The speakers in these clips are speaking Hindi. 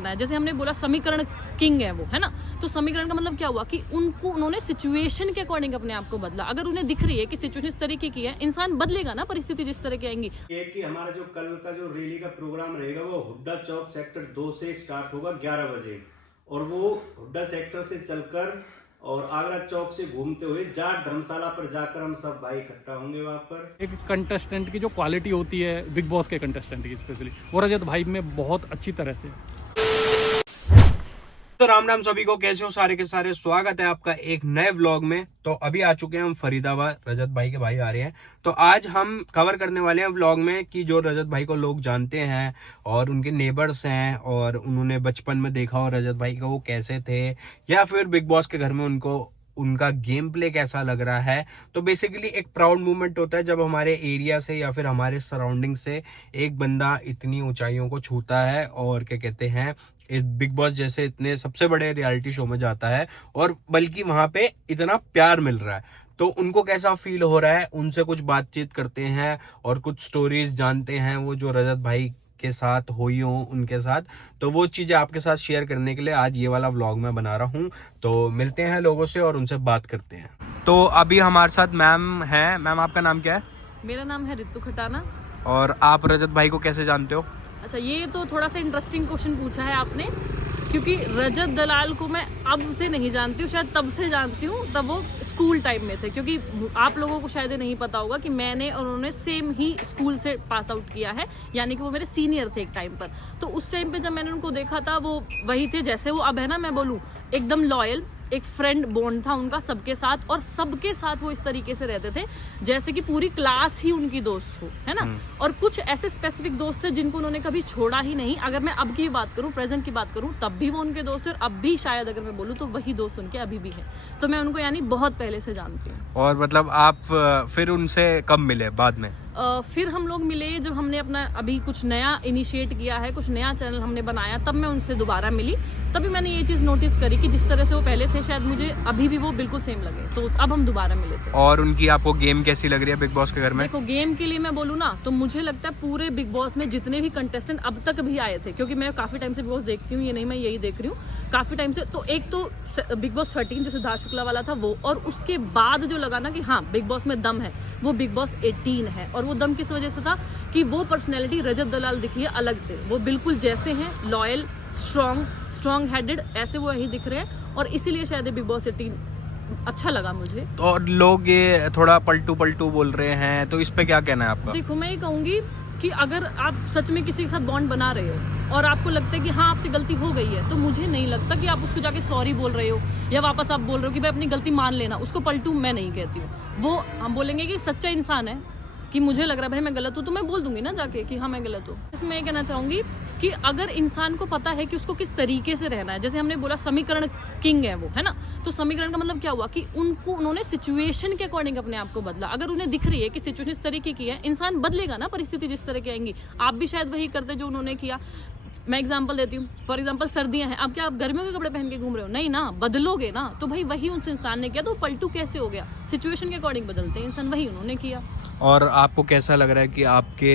रहना है। जैसे हमने बोला समीकरण किंग है वो, है ना, तो समीकरण का मतलब क्या हुआ कि उन्होंने सिचुएशन के अकॉर्डिंग अपने आप को बदला। अगर उन्हें दिख रही है कि सिचुएशन इस तरीके की है, इंसान बदलेगा ना, परिस्थिति जिस तरह की आएंगी। ये कि हमारा जो कल का जो रैली का प्रोग्राम रहेगा वो हुड्डा चौक सेक्टर 2 से स्टार्ट होगा 11 बजे, और वो हुड्डा सेक्टर से चलकर और आगरा चौक से घूमते हुए जाट धर्मशाला पर जाकर हम सब भाई इकट्ठा होंगे वहाँ पर। एक कंटेस्टेंट की जो क्वालिटी होती है बिग बॉस के कंटेस्टेंट की स्पेशली, वो रजत भाई में बहुत अच्छी तरह से। तो राम राम सभी को, कैसे हो सारे के सारे, स्वागत है आपका एक नए व्लॉग में। तो अभी आ चुके हैं हम फरीदाबाद, रजत भाई के भाई आ रहे हैं। तो आज हम कवर करने वाले हैं व्लॉग में कि जो रजत भाई को लोग जानते हैं और उनके नेबर्स हैं और उन्होंने बचपन में देखा हो रजत भाई को, वो कैसे थे, या फिर बिग बॉस के घर में उनका गेम प्ले कैसा लग रहा है। तो बेसिकली एक प्राउड मूवमेंट होता है जब हमारे एरिया से या फिर हमारे सराउंडिंग से एक बंदा इतनी ऊंचाइयों को छूता है और क्या कहते हैं, बिग बॉस जैसे इतने सबसे बड़े रियलिटी शो में जाता है और बल्कि वहां पे इतना प्यार मिल रहा है। तो उनको कैसा फील हो रहा है, उनसे कुछ बातचीत करते हैं और कुछ स्टोरीज जानते हैं वो जो रजत भाई के साथ हुई हो उनके साथ। तो वो चीजें आपके साथ शेयर करने के लिए आज ये वाला व्लॉग मैं बना रहा हूँ। तो मिलते हैं लोगों से और उनसे बात करते हैं। तो अभी हमारे साथ मैम है। मैम, आपका नाम क्या है? मेरा नाम है रितु खटाना। और आप रजत भाई को कैसे जानते हो? अच्छा, ये तो थोड़ा सा इंटरेस्टिंग क्वेश्चन पूछा है आपने, क्योंकि रजत दलाल को मैं अब से नहीं जानती हूँ, शायद तब से जानती हूँ, तब वो स्कूल टाइम में थे। क्योंकि आप लोगों को शायद नहीं पता होगा कि मैंने और उन्होंने सेम ही स्कूल से पास आउट किया है, यानी कि वो मेरे सीनियर थे एक टाइम पर। तो उस टाइम पे जब मैंने उनको देखा था वो वही थे जैसे वो अब है ना। मैं बोलूँ एकदम लॉयल, एक फ्रेंड बॉन्ड था उनका सबके साथ, और सबके साथ वो इस तरीके से रहते थे जैसे कि पूरी क्लास ही उनकी दोस्त हो, है ना। और कुछ ऐसे स्पेसिफिक दोस्त थे जिनको उन्होंने कभी छोड़ा ही नहीं। अगर मैं अब की बात करूं, प्रेजेंट की बात करूं, तब भी वो उनके दोस्त थे और अब भी शायद अगर मैं बोलूं तो वही दोस्त उनके अभी भी है। तो मैं उनको यानी बहुत पहले से जानती हूँ। और मतलब आप फिर उनसे कब मिले बाद में? फिर हम लोग मिले जब हमने अपना अभी कुछ नया इनिशिएट किया है, कुछ नया चैनल हमने बनाया, तब मैं उनसे दोबारा मिली। तभी मैंने ये चीज़ नोटिस करी कि जिस तरह से वो पहले थे शायद मुझे अभी भी वो बिल्कुल सेम लगे। तो अब हम दोबारा मिले थे। और उनकी आपको गेम कैसी लग रही है बिग बॉस के घर में? देखो, गेम के लिए मैं बोलूँ ना तो मुझे लगता है पूरे बिग बॉस में जितने भी कंटेस्टेंट अब तक भी आए थे, क्योंकि मैं काफ़ी टाइम से बिग बॉस देखती हूँ, ये नहीं मैं यही देख रही हूँ काफ़ी टाइम से। तो एक तो बिग बॉस 13 जो सिद्धार्थ शुक्ला वाला था वो, और उसके बाद जो लगा ना कि हाँ बिग बॉस में दम है, वो बिग बॉस 18 है। और वो दम किस वजह से था कि वो पर्सनैलिटी रजत दलाल दिखी है अलग से। वो बिल्कुल जैसे हैं, लॉयल, स्ट्रॉन्ग हेडेड, ऐसे वो यही दिख रहे हैं, और इसीलिए शायद बिग बॉस 18 अच्छा लगा मुझे। और लोग ये थोड़ा पलटू बोल रहे हैं, तो इस पे क्या कहना है आपका? देखो, मैं ये कहूँगी कि अगर आप सच में किसी के साथ बॉन्ड बना रहे हो और आपको लगता है कि हाँ आपसे गलती हो गई है, तो मुझे नहीं लगता कि आप उसको जाके सॉरी बोल रहे हो या वापस आप बोल रहे हो कि भाई अपनी गलती मान लेना। उसको पलटू मैं नहीं कहती हूँ। वो हम बोलेंगे कि सच्चा इंसान है कि मुझे लग रहा है भाई मैं गलत हूँ, तो मैं बोल दूंगी ना जाके कि हाँ मैं गलत हूँ। इसमें ये कहना चाहूँगी कि अगर इंसान को पता है कि उसको किस तरीके से रहना है, जैसे हमने बोला समीकरण किंग है वो, है ना, तो समीकरण का मतलब क्या हुआ कि उन्होंने सिचुएशन के अकॉर्डिंग अपने आप को बदला। अगर उन्हें दिख रही है कि सिचुएशन इस तरीके की है, इंसान बदलेगा ना, परिस्थिति जिस तरह की आएंगी। आप भी शायद वही करते जो उन्होंने किया। मैं एग्जांपल देती हूँ, फॉर एग्जांपल सर्दियां हैं, अब क्या आप गर्मियों के कपड़े पहन के घूम रहे हो? नहीं ना, बदलोगे ना। तो भाई वही उस इंसान ने किया, तो पलटू कैसे हो गया? सिचुएशन के अकॉर्डिंग बदलते हैं इंसान, वही उन्होंने किया। और आपको कैसा लग रहा है कि आपके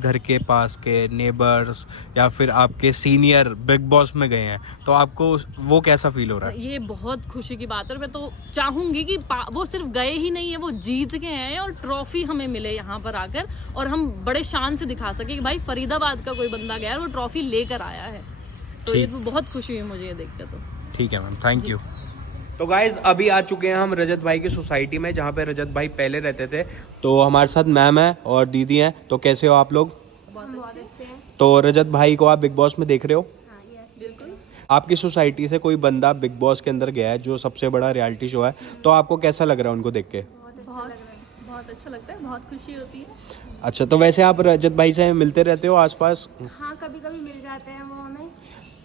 घर के पास के नेबर्स या फिर आपके सीनियर बिग बॉस में गए हैं, तो आपको वो कैसा फील हो रहा है? ये बहुत खुशी की बात है, और मैं तो चाहूंगी कि वो सिर्फ गए ही नहीं है, वो जीत के हैं और ट्रॉफी हमें मिले यहाँ पर आकर, और हम बड़े शान से दिखा सके कि भाई फरीदाबाद का कोई बंदा गया और वो ट्रॉफी लेकर आया है। तो ये तो बहुत खुशी हुई मुझे ये देख के। तो ठीक है मैम, थैंक यू। तो गाइज अभी आ चुके हैं हम रजत भाई की सोसाइटी में, जहाँ पे रजत भाई पहले रहते थे। तो हमारे साथ मैम है और दीदी हैं। तो कैसे हो आप लोग? बहुत अच्छे हैं। तो रजत भाई को आप बिग बॉस में देख रहे हो? हाँ, यस, बिल्कुल। आपकी सोसाइटी से कोई बंदा बिग बॉस के अंदर गया है, जो सबसे बड़ा रियलिटी शो है, तो आपको कैसा लग रहा है उनको देख के? बहुत अच्छा लगता है, बहुत खुशी होती है। अच्छा, तो वैसे आप रजत भाई से मिलते रहते हो आसपास? हाँ, कभी कभी मिल जाते हैं वो हमें।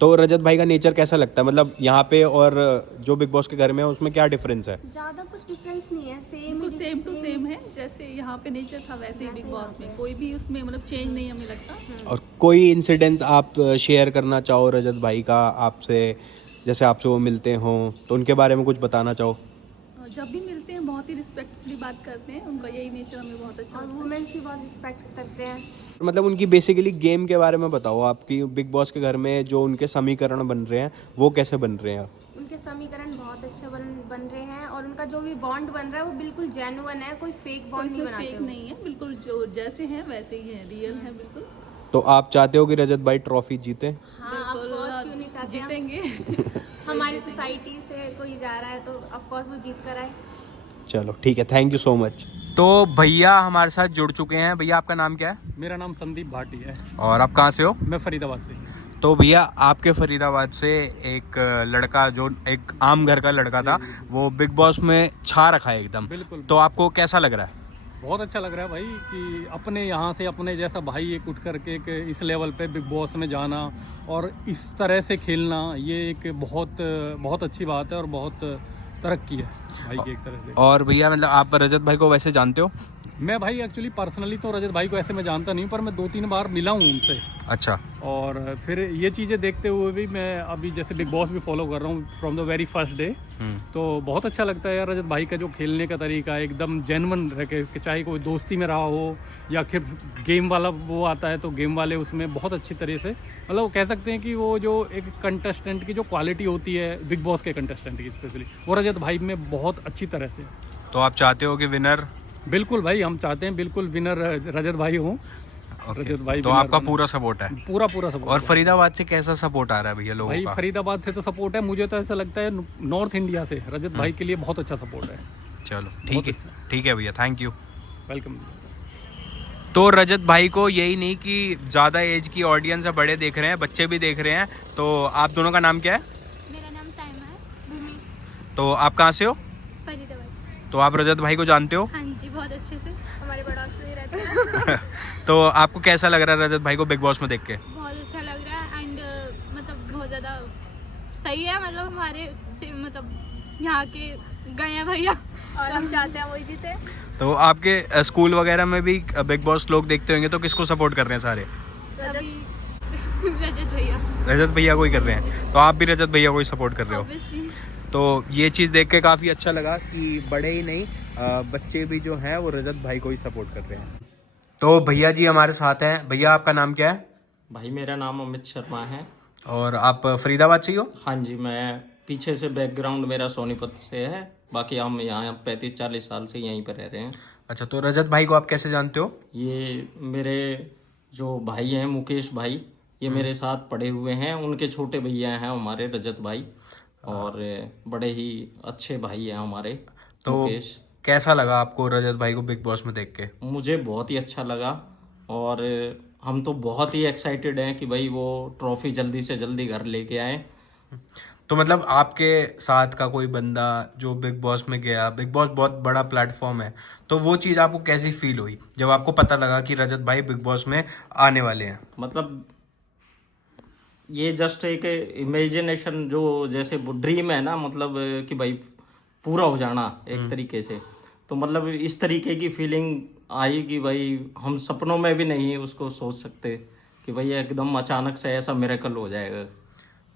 तो रजत भाई का नेचर कैसा लगता है, मतलब यहाँ पे और जो बिग बॉस के घर में है उसमें क्या डिफरेंस है? ज़्यादा कुछ डिफरेंस नहीं है, सेम है। जैसे यहाँ पे नेचर था वैसे ही बिग बॉस में, कोई भी उसमें मतलब चेंज नहीं हमें लगता। और कोई इंसिडेंट्स आप शेयर करना चाहो रजत भाई का आपसे, जैसे आपसे वो मिलते हो तो उनके बारे में कुछ बताना चाहो? जब भी मिलते हैं बहुत ही रिस्पेक्टफुली बात करते हैं, उनका यही नेचर हमें बहुत अच्छा और लगता है। वुमेन्स की बहुत रिस्पेक्ट करते हैं। मतलब उनकी बेसिकली गेम के बारे में बताओ, आपकी बिग बॉस के घर में जो उनके समीकरण बन रहे हैं वो कैसे बन रहे हैं? उनके समीकरण बहुत अच्छे बन रहे हैं और उनका जो भी बॉन्ड बन रहा है वो बिल्कुल जेन्युइन है, कोई फेक बॉन्ड नहीं कोई बनाते फेक वो। नहीं है, बिल्कुल जो जैसे हैं वैसे ही हैं, रियल हैं बिल्कुल। तो आप चाहते हो कि रजत भाई ट्रॉफी जीते? हाँ, ऑफ कोर्स, क्यों नहीं चाहते हम? जीतेंगे। हमारी सोसाइटी से कोई जा रहा है तो ऑफ कोर्स वो जीत कर आए। चलो ठीक है, थैंक यू सो मच। तो भैया हमारे साथ जुड़ चुके हैं। भैया आपका नाम क्या है? मेरा नाम संदीप भाटी है। और आप कहाँ से हो? मैं फरीदाबाद से। तो भैया आपके फरीदाबाद से एक लड़का, जो एक आम घर का लड़का था, वो बिग बॉस में छा रखा है एकदम। बिल्कुल। तो आपको कैसा लग रहा है? बहुत अच्छा लग रहा है भाई कि अपने यहाँ से अपने जैसा भाई एक उठ करके एक इस लेवल पे बिग बॉस में जाना और इस तरह से खेलना, ये एक बहुत अच्छी बात है और बहुत तरक्की है भाई की एक तरह से। और भैया मतलब आप रजत भाई को वैसे जानते हो? मैं भाई एक्चुअली पर्सनली तो रजत भाई को ऐसे मैं जानता नहीं, पर मैं 2-3 बार मिला हूँ उनसे। अच्छा। और फिर ये चीज़ें देखते हुए भी मैं अभी जैसे बिग बॉस भी फॉलो कर रहा हूँ from the very first day. तो बहुत अच्छा लगता है यार, रजत भाई का जो खेलने का तरीका है एकदम जेन्युइन रह के, चाहे कोई दोस्ती में रहा हो या फिर गेम वाला वो आता है तो गेम वाले उसमें बहुत अच्छी तरह से, मतलब कह सकते हैं कि वो जो एक कंटेस्टेंट की जो क्वालिटी होती है बिग बॉस के कंटेस्टेंट की स्पेशली, वो रजत भाई में बहुत अच्छी तरह से। तो आप चाहते हो कि विनर? बिल्कुल भाई, हम चाहते हैं बिल्कुल विनर रजत भाई हो। रजत भाई तो winner आपका बने। पूरा सपोर्ट है? पूरा सपोर्ट। और फरीदाबाद से कैसा सपोर्ट आ रहा है भैया लोगों भाई का? फरीदाबाद से तो सपोर्ट है, मुझे तो ऐसा लगता है नॉर्थ इंडिया से रजत भाई के लिए बहुत अच्छा सपोर्ट है। चलो ठीक है भैया, थैंक यू। वेलकम। तो रजत भाई को यही नहीं कि ज़्यादा एज की ऑडियंस है, बड़े देख रहे हैं, बच्चे भी देख रहे हैं। तो आप दोनों का नाम क्या है? मेरा नाम साइमा है, भूमि, तो आप कहाँ से हो? फरीदाबाद। तो आप रजत भाई को जानते हो? हाँ जी, बहुत अच्छे से, हमारे पड़ोस में ही रहते हैं। तो आपको कैसा लग रहा है रजत भाई को बिग बॉस में देख के? बहुत अच्छा लग रहा है एंड मतलब बहुत ज़्यादा सही है, मतलब हमारे से मतलब यहाँ के गए हैं भैया और हम चाहते हैं वही जीते। तो आपके स्कूल वगैरह में भी बिग बॉस लोग देखते होंगे, तो किसको सपोर्ट कर रहे हैं सारे? रजत भैया रजत भैया को ही कर रहे हैं। तो आप भी रजत भैया को ही सपोर्ट कर रहे हो? ऑब्वियसली। तो ये चीज़ देख के काफ़ी अच्छा लगा कि बड़े ही नहीं बच्चे भी जो हैं वो रजत भाई को ही सपोर्ट कर रहे हैं। तो भैया जी हमारे साथ हैं। भैया आपका नाम क्या है? भाई मेरा नाम अमित शर्मा है। और आप फरीदाबाद से ही हो? हाँ जी, मैं पीछे से बैकग्राउंड मेरा सोनीपत से है, बाकी हम यहाँ 35-40 साल से यहीं पर रह रहे हैं। अच्छा, तो रजत भाई को आप कैसे जानते हो? ये मेरे जो भाई हैं मुकेश भाई, ये मेरे साथ पढ़े हुए हैं, उनके छोटे भैया हैं हमारे रजत भाई, और बड़े ही अच्छे भाई हैं हमारे तो मुकेश। कैसा लगा आपको रजत भाई को बिग बॉस में देख के? मुझे बहुत ही अच्छा लगा और हम तो बहुत ही एक्साइटेड हैं कि भाई वो ट्रॉफी जल्दी से जल्दी घर लेके आए। तो मतलब आपके साथ का कोई बंदा जो बिग बॉस में गया, बिग बॉस बहुत बड़ा प्लेटफॉर्म है, तो वो चीज़ आपको कैसी फील हुई जब आपको पता लगा कि रजत भाई बिग बॉस में आने वाले हैं? मतलब ये जस्ट एक इमेजिनेशन, जो जैसे ड्रीम है ना, मतलब कि भाई पूरा हो जाना एक तरीके से, तो मतलब इस तरीके की फीलिंग आई कि भाई हम सपनों में भी नहीं उसको सोच सकते कि भाई एकदम अचानक से ऐसा मिरेकल हो जाएगा।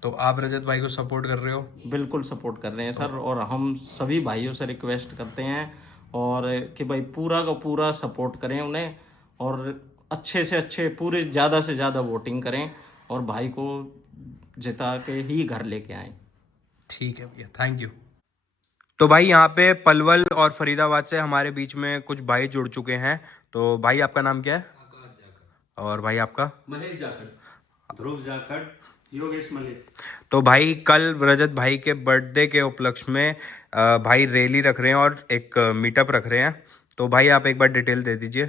तो आप रजत भाई को सपोर्ट कर रहे हो? बिल्कुल सपोर्ट कर रहे हैं सर, और हम सभी भाइयों से रिक्वेस्ट करते हैं और कि भाई पूरा का पूरा सपोर्ट करें उन्हें, और अच्छे से अच्छे पूरे ज़्यादा से ज़्यादा वोटिंग करें और भाई को जिता के ही घर लेके आएं। ठीक है भैया, थैंक यू। तो भाई यहाँ पे पलवल और फरीदाबाद से हमारे बीच में कुछ भाई जुड़ चुके हैं। तो भाई आपका नाम क्या है? आकाश जाखड़, और भाई आपका? महेश जाखड़, ध्रुव जाखड़, योगेश मलिक। तो भाई कल रजत भाई के बर्थडे के उपलक्ष्य में भाई रैली रख रहे हैं और एक मीटअप रख रहे हैं। तो भाई आप एक बार डिटेल दे दीजिए।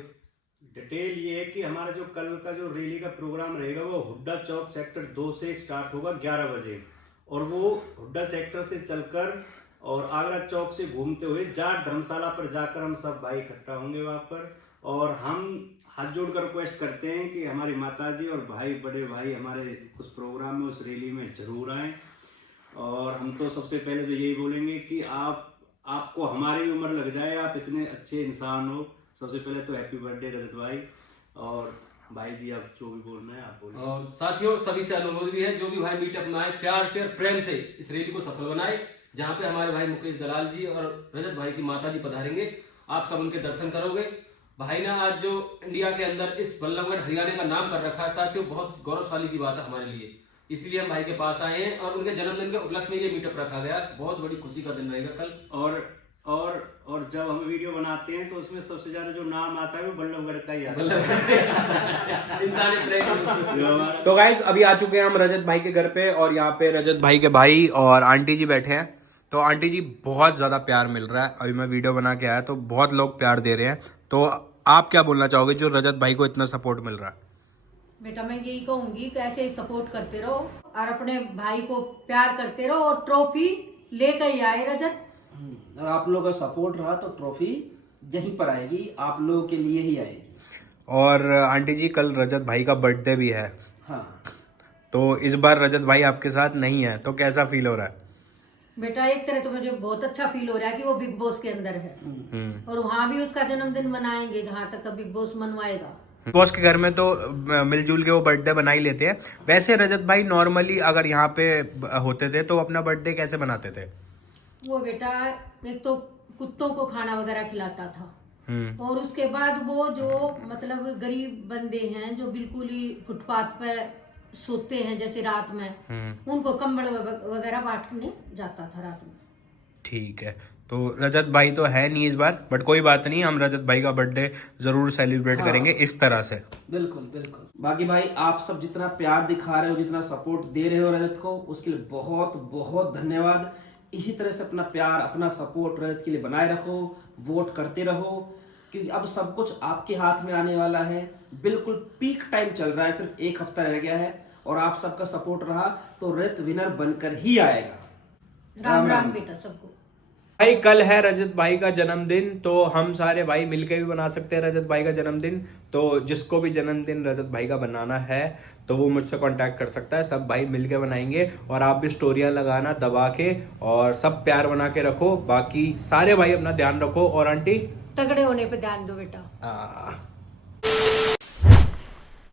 डिटेल ये है कि हमारा जो कल का जो रैली का प्रोग्राम रहेगा वो हुड्डा चौक सेक्टर 2 से स्टार्ट होगा 11 बजे, और वो हुड्डा सेक्टर से चलकर और आगरा चौक से घूमते हुए जाट धर्मशाला पर जाकर हम सब भाई इकट्ठा होंगे वहाँ पर। और हम हाथ जोड़कर रिक्वेस्ट करते हैं कि हमारी माताजी और भाई, बड़े भाई हमारे उस प्रोग्राम में, उस रैली में जरूर आएं। और हम तो सबसे पहले तो यही बोलेंगे कि आपको हमारी उम्र लग जाए, आप इतने अच्छे इंसान हो। सबसे पहले तो हैप्पी बर्थडे रजत भाई। और भाई जी आप जो भी बोलना है आप बोलिए। और साथियों सभी से अनुरोध भी है, जो भी भाई मीटअप में आए प्यार से और प्रेम से इस रैली को सफल बनाए। जहाँ पे हमारे भाई मुकेश दलाल जी और रजत भाई की माता जी पधारेंगे। आप सब उनके दर्शन करोगे। भाई ने आज जो इंडिया के अंदर इस बल्लभगढ़ हरियाणा का नाम कर रखा है साथियों, बहुत गौरवशाली की बात है हमारे लिए। इसलिए हम भाई के पास आए हैं और उनके जन्मदिन के उपलक्ष्य में ये मीटअप रखा गया। बहुत बड़ी खुशी का दिन रहेगा कल। और जब हम वीडियो बनाते हैं तो उसमें सबसे ज्यादा जो नाम आता है वो बल्लभगढ़ का ही आता है। इंसानी प्रेम। तो गाइस अभी आ चुके हैं हम रजत भाई के घर पे और यहाँ पे रजत भाई के भाई और आंटी जी बैठे हैं। तो आंटी जी बहुत ज्यादा प्यार मिल रहा है। अभी मैं वीडियो बना के आया तो बहुत लोग प्यार दे रहे हैं। तो आप क्या बोलना चाहोगे जो रजत भाई को इतना सपोर्ट मिल रहा है? बेटा मैं यही कहूंगी कि ऐसे ही सपोर्ट करते रहो और अपने भाई को प्यार करते रहो और ट्रॉफी लेकर ही आए रजत। और आप लोगों का सपोर्ट रहा तो ट्रॉफी यहीं पर आएगी, आप लोगों के लिए ही आएगी। और आंटी जी कल रजत भाई का बर्थडे भी है। हाँ, तो इस बार रजत भाई आपके साथ नहीं है तो कैसा फील हो रहा है? बेटा एक तरह तो मुझे बहुत अच्छा फील हो रहा है कि वो बिग बॉस के अंदर है और वहाँ भी उसका जन्मदिन मनाएंगे जहाँ तक बिग बॉस मनवाएगा। बिग बॉस के घर में तो मिलजुल के वो बर्थडे बना ही लेते हैं। वैसे रजत भाई नॉर्मली अगर यहाँ पे होते थे तो अपना बर्थडे कैसे बनाते थे? वो बेटा एक तो कुत्तों को खाना वगैरह खिलाता था और उसके बाद वो जो मतलब गरीब बंदे हैं जो बिल्कुल ही फुटपाथ पे सोते हैं जैसे रात में, उनको कंबल वगैरह बांटने जाता था रात में। ठीक है, तो रजत भाई तो है नहीं इस बार, बट कोई बात नहीं, हम रजत भाई का बर्थडे जरूर सेलिब्रेट करेंगे इस तरह से। बिल्कुल बिल्कुल। बाकी भाई आप सब जितना प्यार दिखा रहे हो, जितना सपोर्ट दे रहे हो रजत को, उसके लिए बहुत बहुत धन्यवाद। इसी तरह से अपना प्यार, अपना सपोर्ट रजत के लिए बनाए रखो, वोट करते रहो, क्योंकि अब सब कुछ आपके हाथ में आने वाला है। बिल्कुल पीक टाइम चल रहा है, सिर्फ एक हफ्ता रह गया है और आप सबका सपोर्ट रहा तो रजत विनर बनकर ही आएगा। राम राम बेटा सबको। भाई कल है रजत भाई का जन्मदिन, तो हम सारे भाई मिलके भी बना सकते हैं रजत भाई का जन्मदिन। तो जिसको भी जन्मदिन रजत भाई का बनाना है तो वो मुझसे कांटेक्ट कर सकता है, सब भाई मिलके बनाएंगे। और आप भी स्टोरियां लगाना दबा के और सब प्यार बना के रखो। बाकी सारे भाई अपना ध्यान रखो और आंटी तगड़े होने पे ध्यान दो बेटा।